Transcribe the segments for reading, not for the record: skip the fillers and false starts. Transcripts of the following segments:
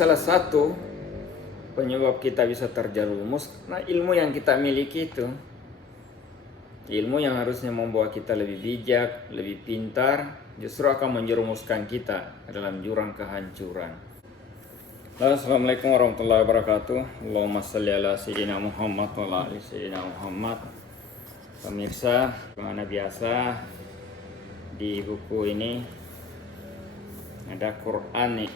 salah satu penyebab kita bisa terjerumus karena ilmu yang kita miliki itu ilmu yang harusnya membawa kita lebih bijak, lebih pintar, justru akan menjerumuskan kita dalam jurang kehancuran. Assalamualaikum warahmatullahi wabarakatuh. Allahumma salli ala sayyidina Muhammad wa ala ali sayyidina Muhammad. Pemirsa, bagaimana biasa di buku ini ada Quran nih,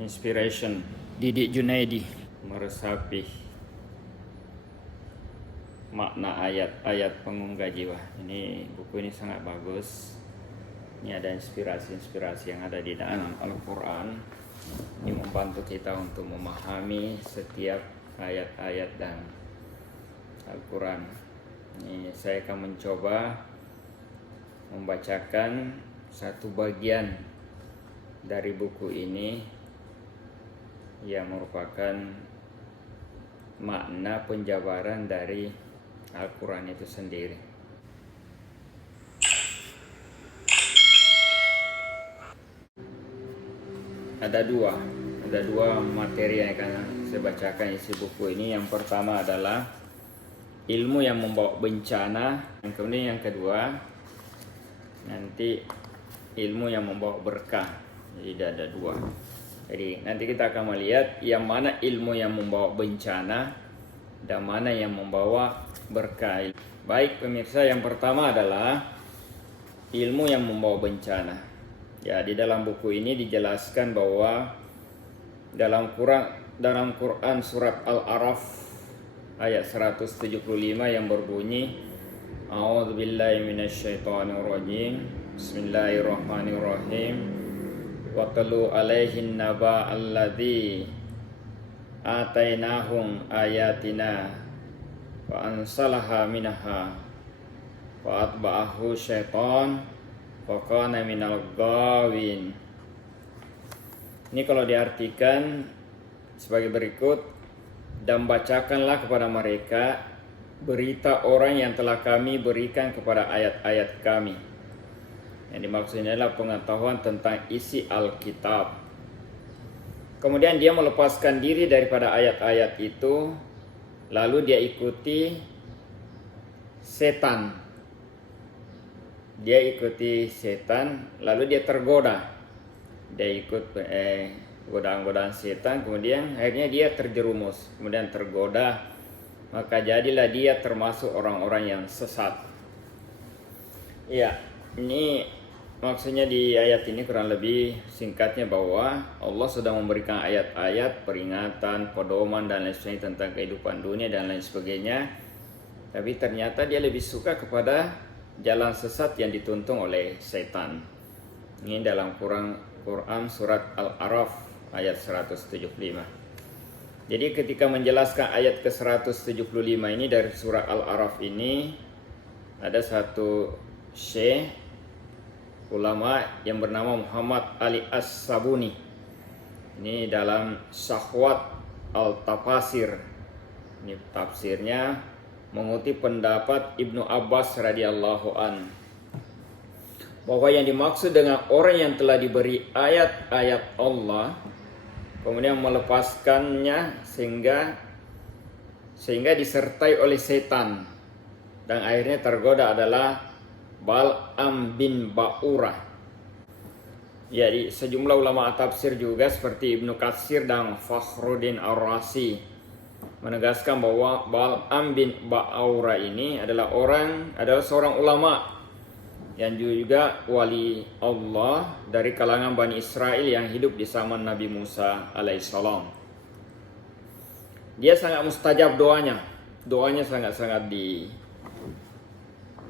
Inspiration, Didik Junaidi meresapi makna ayat-ayat pengunggah jiwa. Ini buku ini sangat bagus. Ini ada inspirasi-inspirasi yang ada di dalam Al-Quran. Ini membantu kita untuk memahami setiap ayat-ayat dan Al-Quran. Ini saya akan mencoba membacakan satu bagian dari buku ini yang merupakan makna penjabaran dari Al-Quran itu sendiri. Ada dua materi yang akan saya bacakan isi buku ini. Yang pertama adalah ilmu yang membawa bencana, yang kemudian yang kedua nanti ilmu yang membawa berkah. Jadi ada dua. Jadi nanti kita akan melihat yang mana ilmu yang membawa bencana dan mana yang membawa berkah. Baik pemirsa, yang pertama adalah ilmu yang membawa bencana. Ya, di dalam buku ini dijelaskan bahwa dalam Quran surat Al-A'raf ayat 175 yang berbunyi A'udzubillahi minasyaitonirrajim. Bismillahirrahmanirrahim. Watlu alaihin naba alladzi atainahum ayatina wa ansalaha minha wa atba'ahu syaitan wa kana minal ghawin. Ini kalau diartikan sebagai berikut: dan bacakanlah kepada mereka berita orang yang telah kami berikan kepada ayat-ayat kami. Yang dimaksudnya adalah pengetahuan tentang isi Alkitab. Kemudian dia melepaskan diri daripada ayat-ayat itu, lalu dia ikuti setan. Lalu dia tergoda. Dia ikut godaan-godaan setan, kemudian akhirnya dia terjerumus, kemudian tergoda, maka jadilah dia termasuk orang-orang yang sesat. Ya, ini maksudnya di ayat ini kurang lebih singkatnya bahwa Allah sudah memberikan ayat-ayat peringatan, pedoman dan lain sebagainya tentang kehidupan dunia dan lain sebagainya. Tapi ternyata dia lebih suka kepada jalan sesat yang dituntun oleh setan. Ini dalam Quran surat Al-A'raf ayat 175. Jadi ketika menjelaskan ayat ke-175 ini dari surat Al-A'raf ini, ada satu syekh ulama yang bernama Muhammad Ali As-Sabuni. Ini dalam Syahwat Al-Tafasir. Ini tafsirnya mengutip pendapat Ibnu Abbas radhiyallahu an, bahwa yang dimaksud dengan orang yang telah diberi ayat-ayat Allah kemudian melepaskannya sehingga disertai oleh setan dan akhirnya tergoda adalah Bal'am bin Ba'urah. Jadi sejumlah ulama tafsir juga seperti Ibnu Katsir dan Fakhruddin Ar-Razi menegaskan bahwa Bal'am bin Ba'urah ini adalah seorang ulama yang juga wali Allah dari kalangan Bani Israel yang hidup di zaman Nabi Musa alaihissalam. Dia sangat mustajab doanya sangat-sangat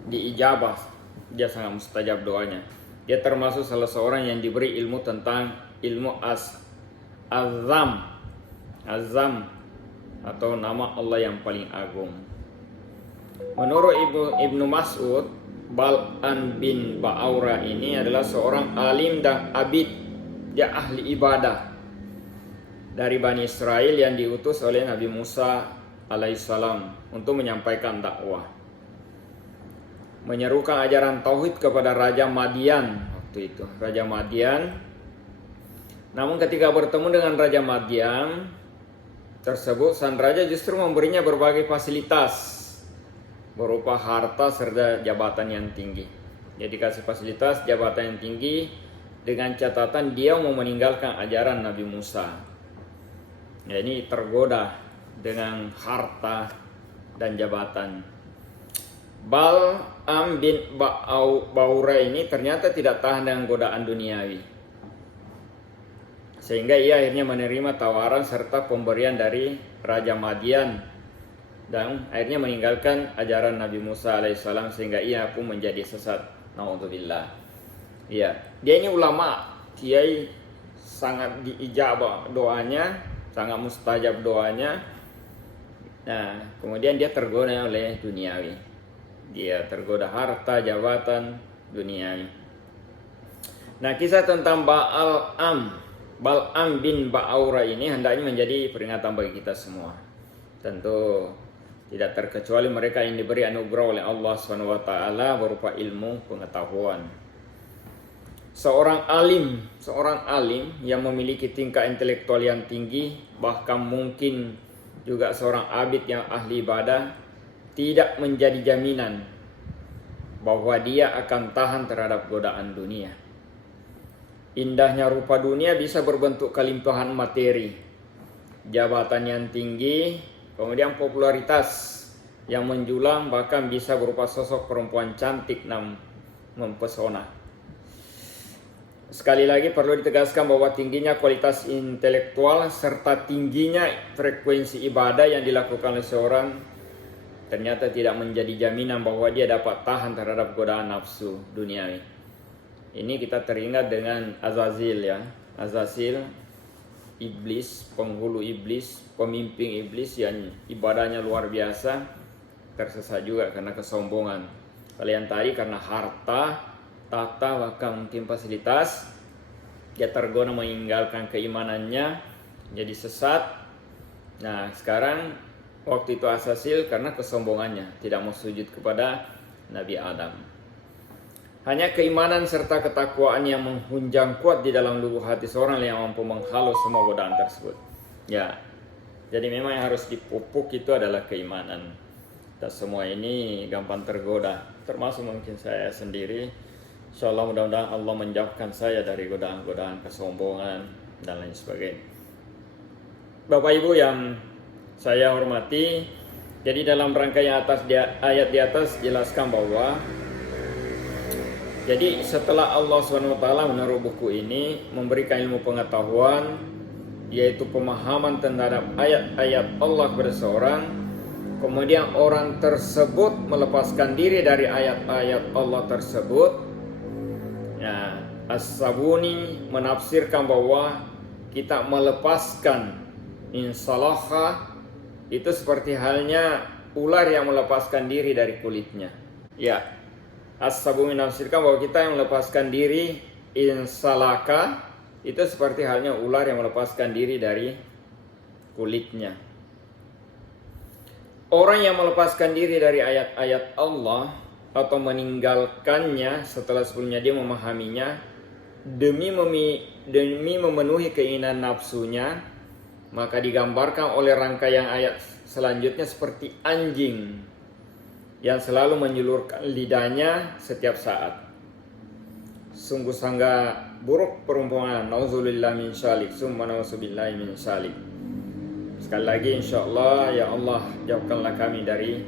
diijabah. Dia sangat mustajab doanya. Dia termasuk salah seorang yang diberi ilmu tentang ilmu azam atau nama Allah yang paling agung. Menurut Ibnu Mas'ud, Bal'am bin Ba'urah ini adalah seorang alim dan abid. Dia ahli ibadah dari Bani Israel yang diutus oleh Nabi Musa alaihissalam untuk menyampaikan dakwah, menyerukan ajaran tauhid kepada Raja Madian waktu itu. Raja Madian Namun ketika bertemu dengan Raja Madian tersebut, sang raja justru memberinya berbagai fasilitas berupa harta serta jabatan yang tinggi. Dia dikasih fasilitas jabatan yang tinggi dengan catatan dia mau meninggalkan ajaran Nabi Musa. Ya, ini tergoda dengan harta dan jabatan. Bal'am bin Baura ini ternyata tidak tahan dengan godaan duniawi, sehingga ia akhirnya menerima tawaran serta pemberian dari Raja Madian dan akhirnya meninggalkan ajaran Nabi Musa alaihissalam, sehingga ia pun menjadi sesat. Naudzubillah. Ya, dia ini ulama, kiai, sangat diijabah doanya, sangat mustajab doanya. Nah, kemudian dia tergoda oleh duniawi. Dia tergoda harta, jabatan, duniawi. Nah, kisah tentang Bal'am bin Ba'aura ini hendaknya menjadi peringatan bagi kita semua. Tentu tidak terkecuali mereka yang diberi anugerah oleh Allah SWT berupa ilmu pengetahuan. Seorang alim yang memiliki tingkah intelektual yang tinggi, bahkan mungkin juga seorang abid yang ahli ibadah, tidak menjadi jaminan bahwa dia akan tahan terhadap godaan dunia. Indahnya rupa dunia bisa berbentuk kelimpahan materi, jabatan yang tinggi, kemudian popularitas yang menjulang, bahkan bisa berupa sosok perempuan cantik dan mempesona. Sekali lagi perlu ditegaskan bahwa tingginya kualitas intelektual serta tingginya frekuensi ibadah yang dilakukan oleh seorang ternyata tidak menjadi jaminan bahwa dia dapat tahan terhadap godaan nafsu duniawi. Ini kita teringat dengan Azazil ya. Azazil, iblis, penghulu iblis, pemimpin iblis yang ibadahnya luar biasa, tersesat juga karena kesombongan. Kalau yang tadi karena harta, tata, bahkan mungkin fasilitas, dia tergoda meninggalkan keimanannya, jadi sesat. Nah, sekarang waktu itu Azazil karena kesombongannya tidak mau sujud kepada Nabi Adam. Hanya keimanan serta ketakwaan yang menghunjang kuat di dalam lubuk hati seorang yang mampu menghalau semua godaan tersebut. Ya, jadi memang yang harus dipupuk itu adalah keimanan. Dan semua ini gampang tergoda, termasuk mungkin saya sendiri. Insyaallah mudah-mudahan Allah menjauhkan saya dari godaan-godaan kesombongan dan lain sebagainya. Bapak Ibu yang saya hormati, jadi dalam rangkaian ayat di atas jelaskan bahwa jadi setelah Allah SWT menaruh buku ini memberikan ilmu pengetahuan, yaitu pemahaman terhadap ayat-ayat Allah kepada seorang, kemudian orang tersebut melepaskan diri dari ayat-ayat Allah tersebut. Nah, As-Sabuni menafsirkan bahwa kita melepaskan insalaha itu seperti halnya ular yang melepaskan diri dari kulitnya. Ya, As-Sabuni menafsirkan bahwa kita yang melepaskan diri insalaka itu seperti halnya ular yang melepaskan diri dari kulitnya. Orang yang melepaskan diri dari ayat-ayat Allah atau meninggalkannya setelah sebelumnya dia memahaminya demi memenuhi keinginan nafsunya, maka digambarkan oleh rangkaian ayat selanjutnya seperti anjing yang selalu menjulurkan lidahnya setiap saat. Sungguh sangat buruk perumpamaan. Nauzubillah min syalik, summa nauzubillahi min syalik. Sekali lagi insyaallah ya Allah jauhkanlah kami dari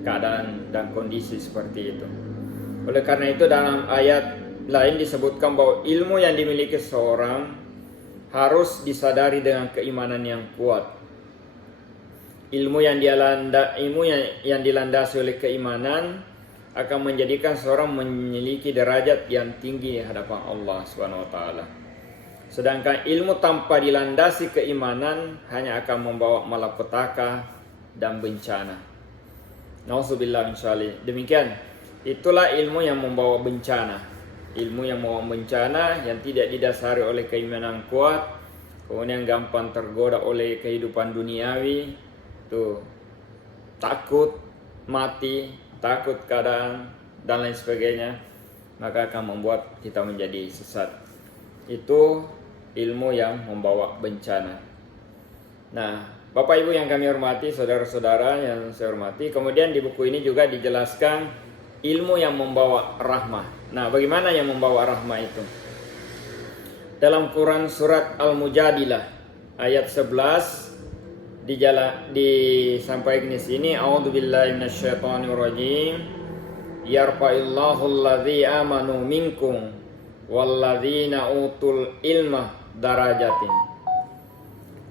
keadaan dan kondisi seperti itu. Oleh karena itu dalam ayat lain disebutkan bahwa ilmu yang dimiliki seorang harus disadari dengan keimanan yang kuat. Ilmu yang dilandasi oleh keimanan akan menjadikan seorang memiliki derajat yang tinggi di hadapan Allah Subhanahu wa taala. Sedangkan ilmu tanpa dilandasi keimanan hanya akan membawa malapetaka dan bencana. Nauzubillah min syalik. Demikian, itulah ilmu yang membawa bencana. Ilmu yang membawa bencana yang tidak didasari oleh keimanan kuat, kemudian gampang tergoda oleh kehidupan duniawi, tuh takut mati, takut keadaan dan lain sebagainya, maka akan membuat kita menjadi sesat. Itu ilmu yang membawa bencana. Nah, Bapak Ibu yang kami hormati, saudara-saudara yang saya hormati, kemudian di buku ini juga dijelaskan ilmu yang membawa rahmah. Nah, bagaimana yang membawa rahmah itu? Dalam Quran surat Al-Mujadilah ayat 11 disampaikan di sini, a'udzubillahi minasyaitonirrajim, yarfa'illahu alladzi amanu minkum walladzina utul ilma darajatin.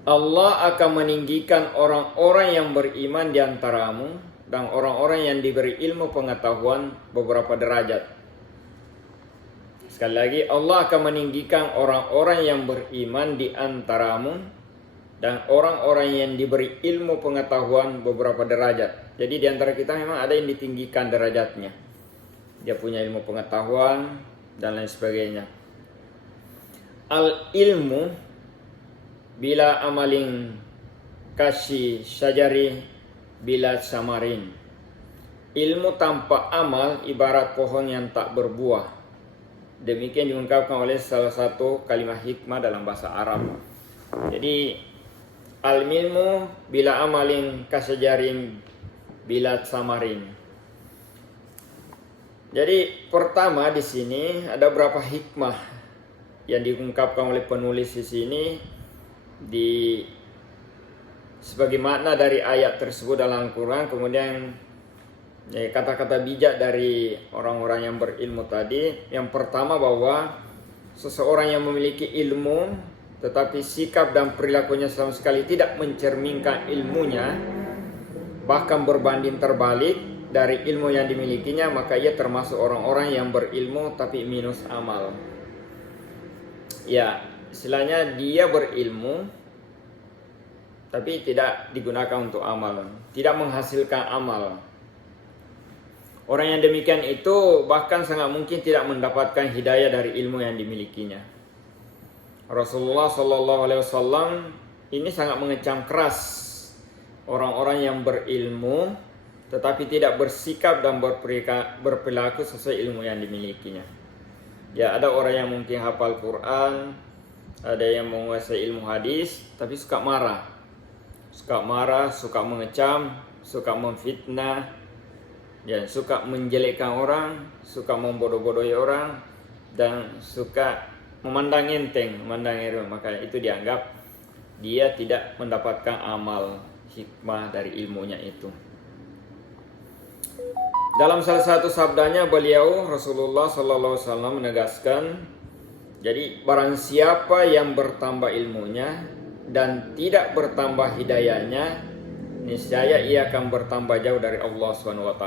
Allah akan meninggikan orang-orang yang beriman di antaramu dan orang-orang yang diberi ilmu pengetahuan beberapa derajat. Sekali lagi, Allah akan meninggikan orang-orang yang beriman di antaramu dan orang-orang yang diberi ilmu pengetahuan beberapa derajat. Jadi di antara kita memang ada yang ditinggikan derajatnya. Dia punya ilmu pengetahuan dan lain sebagainya. Al-ilmu bila amalin kasih syajari bila samarin. Ilmu tanpa amal ibarat pohon yang tak berbuah. Demikian diungkapkan oleh salah satu kalimat hikmah dalam bahasa Arab. Jadi al-ilmu bila amalin kasyajarin bila samarin. Jadi pertama di sini ada beberapa hikmah yang diungkapkan oleh penulis di sini sebagai makna dari ayat tersebut dalam Al-Quran. Kemudian kata-kata bijak dari orang-orang yang berilmu tadi. Yang pertama, bahwa seseorang yang memiliki ilmu tetapi sikap dan perilakunya sama sekali tidak mencerminkan ilmunya, bahkan berbanding terbalik dari ilmu yang dimilikinya, maka ia termasuk orang-orang yang berilmu tapi minus amal. Ya, istilahnya dia berilmu tapi tidak digunakan untuk amal, tidak menghasilkan amal. Orang yang demikian itu bahkan sangat mungkin tidak mendapatkan hidayah dari ilmu yang dimilikinya. Rasulullah SAW ini sangat mengecam keras orang-orang yang berilmu tetapi tidak bersikap dan berperilaku sesuai ilmu yang dimilikinya. Ya, ada orang yang mungkin hafal Quran, ada yang menguasai ilmu hadis, tapi suka marah, suka mengecam, suka memfitnah, dan suka menjelekkan orang, suka membodoh-bodohi orang, dan suka memandang enteng, memandang remeh. Maka itu dianggap dia tidak mendapatkan amal hikmah dari ilmunya itu. Dalam salah satu sabdanya beliau Rasulullah SAW menegaskan, jadi barang siapa yang bertambah ilmunya dan tidak bertambah hidayahnya, niscaya ia akan bertambah jauh dari Allah SWT.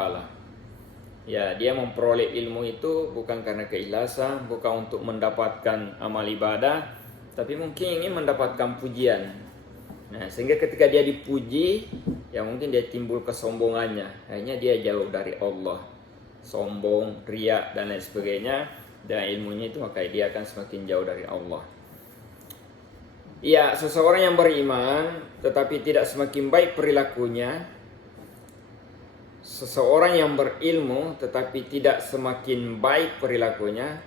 Ya, dia memperoleh ilmu itu bukan karena keikhlasan, bukan untuk mendapatkan amal ibadah, tapi mungkin ingin mendapatkan pujian. Nah, sehingga ketika dia dipuji, ya mungkin dia timbul kesombongannya. Akhirnya dia jauh dari Allah, sombong, riya dan lain sebagainya. Dan ilmunya itu maka dia akan semakin jauh dari Allah. Ya, seseorang yang beriman tetapi tidak semakin baik perilakunya, seseorang yang berilmu tetapi tidak semakin baik perilakunya,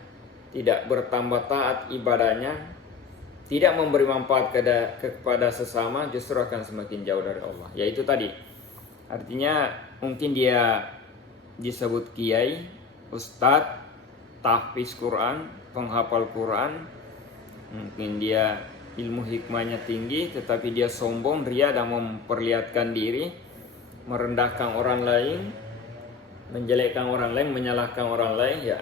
tidak bertambah taat ibadahnya, tidak memberi manfaat kepada sesama, justru akan semakin jauh dari Allah. Yaitu tadi, artinya mungkin dia disebut kiai, ustadz, tahfiz Quran, penghafal Quran, mungkin dia ilmu hikmahnya tinggi, tetapi dia sombong, ria dan memperlihatkan diri, merendahkan orang lain, menjelekkan orang lain, menyalahkan orang lain, ya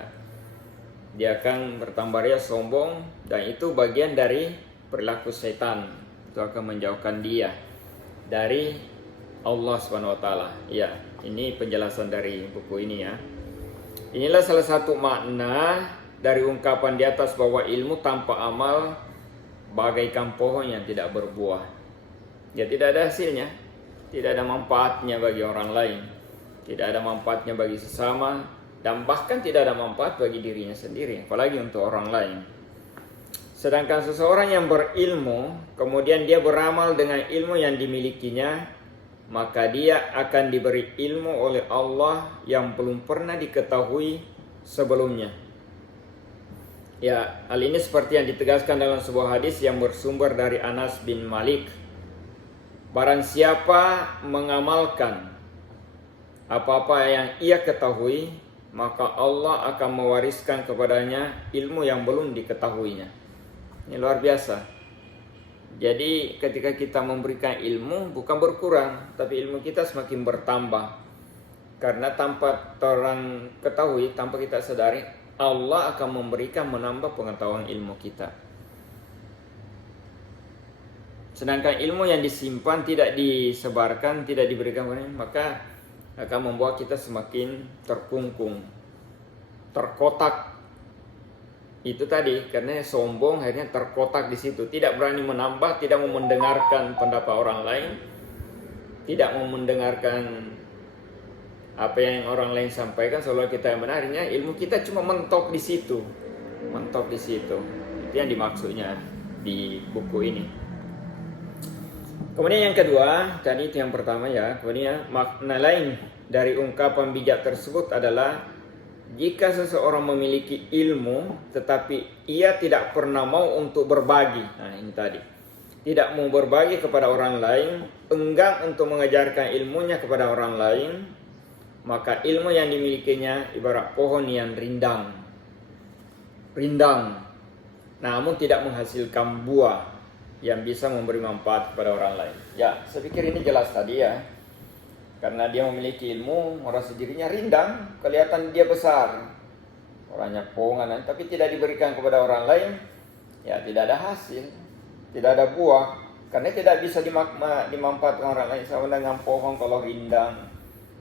dia akan bertambah ria, sombong, dan itu bagian dari perilaku setan. Itu akan menjauhkan dia dari Allah SWT. Ya, ini penjelasan dari buku ini ya. Inilah salah satu makna dari ungkapan di atas bahwa ilmu tanpa amal bagaikan pohon yang tidak berbuah. Ya, tidak ada hasilnya, tidak ada manfaatnya bagi orang lain, tidak ada manfaatnya bagi sesama, dan bahkan tidak ada manfaat bagi dirinya sendiri, apalagi untuk orang lain. Sedangkan seseorang yang berilmu, kemudian dia beramal dengan ilmu yang dimilikinya, maka dia akan diberi ilmu oleh Allah yang belum pernah diketahui sebelumnya. Ya, hal ini seperti yang ditegaskan dalam sebuah hadis yang bersumber dari Anas bin Malik. Barang siapa mengamalkan apa-apa yang ia ketahui, maka Allah akan mewariskan kepadanya ilmu yang belum diketahuinya. Ini luar biasa. Jadi ketika kita memberikan ilmu bukan berkurang, tapi ilmu kita semakin bertambah. Karena tanpa orang ketahui, tanpa kita sadari, Allah akan memberikan menambah pengetahuan ilmu kita. Sedangkan ilmu yang disimpan, tidak disebarkan, tidak diberikan, maka akan membuat kita semakin terkungkung, terkotak. Itu tadi, karena sombong akhirnya terkotak di situ, tidak berani menambah, tidak mau mendengarkan pendapat orang lain, tidak mau mendengarkan apa yang orang lain sampaikan, seolah kita yang benarnya. Ilmu kita cuma mentok di situ, mentok di situ. Itu yang dimaksudnya di buku ini. Kemudian yang kedua, tadi itu yang pertama ya. Kemudian makna lain dari ungkapan bijak tersebut adalah jika seseorang memiliki ilmu tetapi ia tidak pernah mau untuk berbagi. Nah, ini tadi. Tidak mau berbagi kepada orang lain, enggan untuk mengajarkan ilmunya kepada orang lain, maka ilmu yang dimilikinya ibarat pohon yang rindang, namun tidak menghasilkan buah yang bisa memberi manfaat kepada orang lain. Ya, saya pikir ini jelas tadi ya. Karena dia memiliki ilmu, merasa dirinya rindang, kelihatan dia besar, orangnya pohongan, tapi tidak diberikan kepada orang lain, ya tidak ada hasil, tidak ada buah, karena tidak bisa dimanfaatkan orang lain. Sama dengan pohon kalau rindang,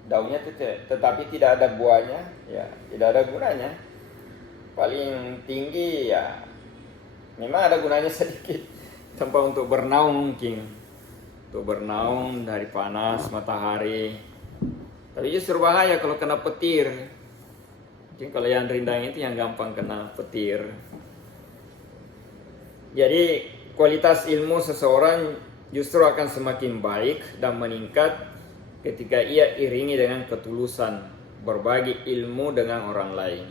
daunnya tetapi tidak ada buahnya, ya tidak ada gunanya. Paling tinggi ya memang ada gunanya sedikit, tempat untuk bernaung mungkin, untuk bernaung dari panas matahari. Tapi justru bahaya kalau kena petir. Mungkin kalau yang rindang itu yang gampang kena petir. Jadi kualitas ilmu seseorang justru akan semakin baik dan meningkat ketika ia iringi dengan ketulusan berbagi ilmu dengan orang lain.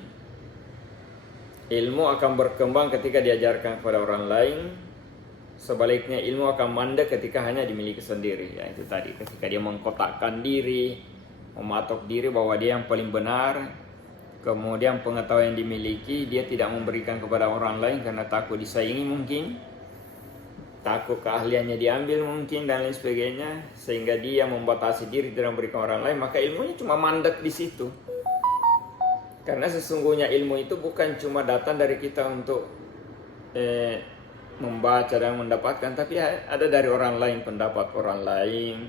Ilmu akan berkembang ketika diajarkan kepada orang lain. Sebaliknya ilmu akan mandek ketika hanya dimiliki sendiri. Ya itu tadi, ketika dia mengkotakkan diri, mematok diri bahwa dia yang paling benar, kemudian pengetahuan yang dimiliki dia tidak memberikan kepada orang lain karena takut disaingi mungkin, takut keahliannya diambil mungkin dan lain sebagainya, sehingga dia membatasi diri tidak memberikan orang lain, maka ilmunya cuma mandek di situ. Karena sesungguhnya ilmu itu bukan cuma datang dari kita untuk membaca dan mendapatkan, tapi ada dari orang lain, pendapat orang lain,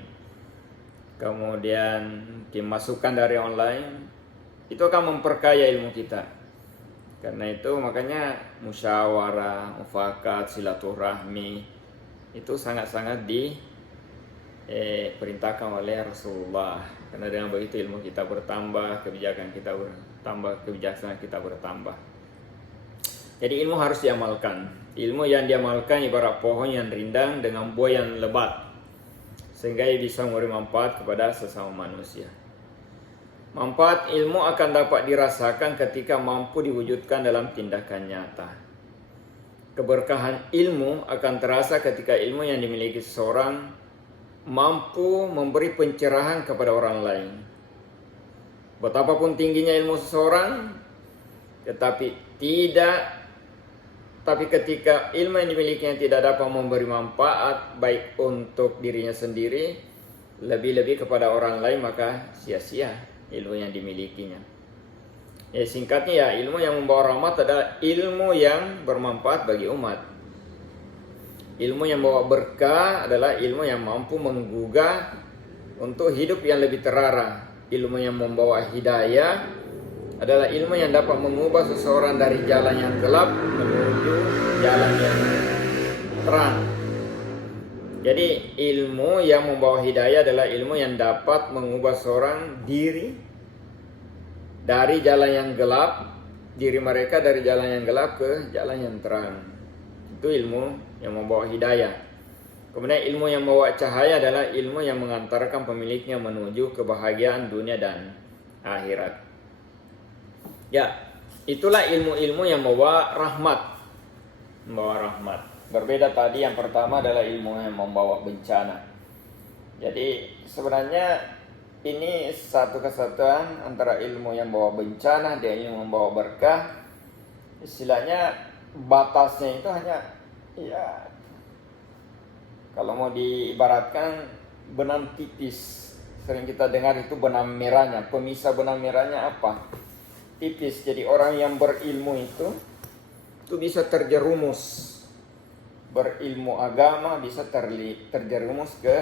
kemudian dimasukan dari orang lain, itu akan memperkaya ilmu kita. Karena itu makanya musyawarah, mufakat, silaturahmi itu sangat-sangat diperintahkan oleh Rasulullah. Karena dengan begitu ilmu kita bertambah, kebijaksanaan kita bertambah. Jadi ilmu harus diamalkan. Ilmu yang diamalkan ibarat pohon yang rindang dengan buah yang lebat, sehingga ia bisa memberi manfaat kepada sesama manusia. Manfaat ilmu akan dapat dirasakan ketika mampu diwujudkan dalam tindakan nyata. Keberkahan ilmu akan terasa ketika ilmu yang dimiliki seseorang mampu memberi pencerahan kepada orang lain. Betapapun tingginya ilmu seseorang, tapi ketika ilmu yang dimilikinya tidak dapat memberi manfaat baik untuk dirinya sendiri, lebih-lebih kepada orang lain, maka sia-sia ilmu yang dimilikinya. Singkatnya ya, ilmu yang membawa rahmat adalah ilmu yang bermanfaat bagi umat. Ilmu yang membawa berkah adalah ilmu yang mampu menggugah untuk hidup yang lebih terarah. Ilmu yang membawa hidayah adalah ilmu yang dapat mengubah seseorang dari jalan yang gelap menuju jalan yang terang. Jadi ilmu yang membawa hidayah adalah ilmu yang dapat mengubah seorang diri dari jalan yang gelap, diri mereka dari jalan yang gelap ke jalan yang terang. Itu ilmu yang membawa hidayah. Kemudian ilmu yang membawa cahaya adalah ilmu yang mengantarkan pemiliknya menuju kebahagiaan dunia dan akhirat. Ya, itulah ilmu-ilmu yang membawa rahmat. Membawa rahmat. Berbeda tadi yang pertama adalah ilmu yang membawa bencana. Jadi sebenarnya ini satu kesatuan antara ilmu yang membawa bencana dan ilmu yang membawa berkah. Istilahnya batasnya itu hanya ya kalau mau diibaratkan benang tipis. Sering kita dengar itu benang merahnya. Pemisah benang merahnya apa? Tipis. Jadi orang yang berilmu itu bisa terjerumus. Berilmu agama bisa terjerumus ke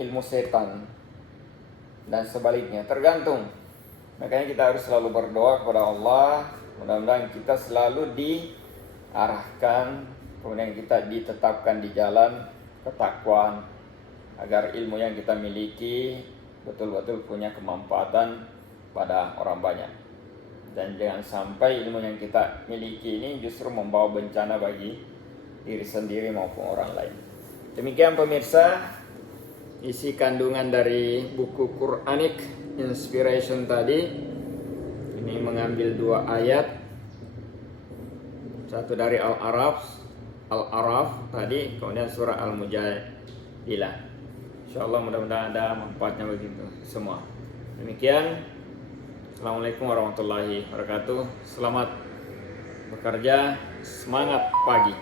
ilmu setan. Dan sebaliknya, tergantung. Makanya kita harus selalu berdoa kepada Allah. Mudah-mudahan kita selalu diarahkan, kemudian kita ditetapkan di jalan ketakwaan, agar ilmu yang kita miliki betul-betul punya kemanfaatan pada orang banyak. Dan jangan sampai ilmu yang kita miliki ini justru membawa bencana bagi diri sendiri maupun orang lain. Demikian pemirsa, isi kandungan dari buku Quranic Inspiration tadi. Ini mengambil 2 ayat, satu dari Al-Araf tadi, kemudian surah Al-Mujadilah. Insyaallah mudah-mudahan ada manfaatnya bagi semua. Demikian, Assalamualaikum warahmatullahi wabarakatuh. Selamat bekerja, semangat pagi.